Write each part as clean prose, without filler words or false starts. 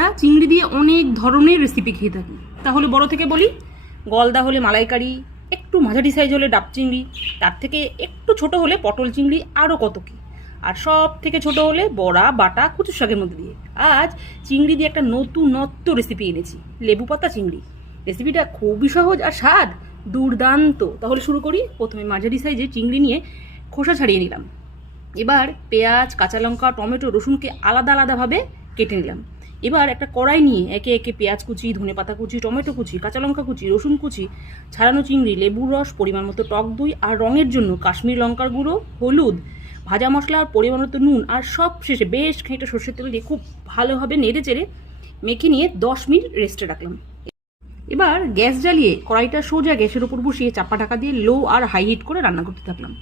আমরা চিংড়ি দিয়ে অনেক ধরনের রেসিপি খেয়ে থাকি। তাহলে বড় থেকে বলি, গলদা হলে মালাইকারি, একটু মাঝারি সাইজ হলে ডাব চিংড়ি, তার থেকে একটু ছোট হলে পটল চিংড়ি, আরও কত কি। আর সব থেকে ছোট হলে বড়া বাটা কচুর শাকের মধ্যে দিয়ে। আজ চিংড়ি দিয়ে একটা নতুনত্ব রেসিপি এনেছি, লেবু পাতা চিংড়ি। রেসিপিটা খুবই সহজ আর স্বাদ দুর্দান্ত। তাহলে শুরু করি। প্রথমে মাঝারি সাইজে চিংড়ি নিয়ে খোসা ছাড়িয়ে নিলাম। এবার পেঁয়াজ, কাঁচা লঙ্কা, টমেটো, রসুনকে আলাদা আলাদাভাবে কেটে নিলাম। এবার একটা কড়াই নিয়ে একে একে পেঁয়াজ কুচি, ধনেপাতা কুচি, টমেটো কুচি, কাঁচা লঙ্কা কুচি, রসুন কুচি, ছাড়ানো চিংড়ি, লেবুর রস, পরিমাণ মতো টক দই, আর রঙের জন্য কাশ্মীর লঙ্কার গুঁড়ো, হলুদ, ভাজা মশলা, আর পরিমাণ মতো নুন, আর সব শেষে বেশ খানিকটা সর্ষের তেল দিয়ে খুব ভালোভাবে নেড়ে চেড়ে মেখে নিয়ে 10 মিনিট রেস্টে রাখলাম। এবার গ্যাস জ্বালিয়ে কড়াইটা সোজা গ্যাসের ওপর বসিয়ে চাপা ঢাকা দিয়ে লো আর হাই হিট করে রান্না করতে থাকলাম।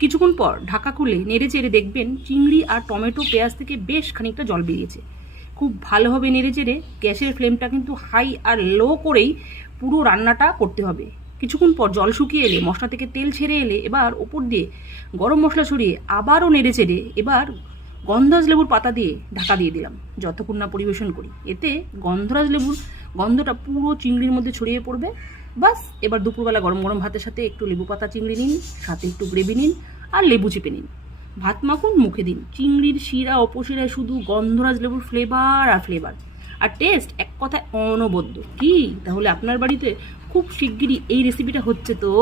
কিছুক্ষণ পর ঢাকা খুলে নেড়ে চেড়ে দেখবেন চিংড়ি আর টমেটো পেঁয়াজ থেকে বেশ খানিকটা জল বেরিয়েছে। খুব ভালোভাবে নেড়ে চেড়ে গ্যাসের ফ্লেমটা কিন্তু হাই আর লো করেই পুরো রান্নাটা করতে হবে। কিছুক্ষণ পর জল শুকিয়ে এলে, মশলা থেকে তেল ছেড়ে এলে, এবার ওপর দিয়ে গরম মশলা ছড়িয়ে আবারও নেড়ে চেড়ে এবার গন্ধরাজ লেবুর পাতা দিয়ে ঢাকা দিয়ে দিলাম যতক্ষণ না পরিবেশন করি। এতে গন্ধরাজ লেবুর গন্ধটা পুরো চিংড়ির মধ্যে ছড়িয়ে পড়বে। বাস, এবার দুপুরবেলা গরম গরম ভাতের সাথে একটু লেবু পাতা চিংড়ি নিন, সাথে একটু গ্রেভি নিন আর লেবু চিপে নিন। ভাত মাখুন, মুখে দিন। চিংড়ির শিরা অপশিরায় শুধু গন্ধরাজ লেবুর ফ্লেভার আর ফ্লেভার, আর টেস্ট এক কথায় অনবদ্য। কি তাহলে আপনার বাড়িতে খুব শিগগিরই এই রেসিপিটা হচ্ছে তো?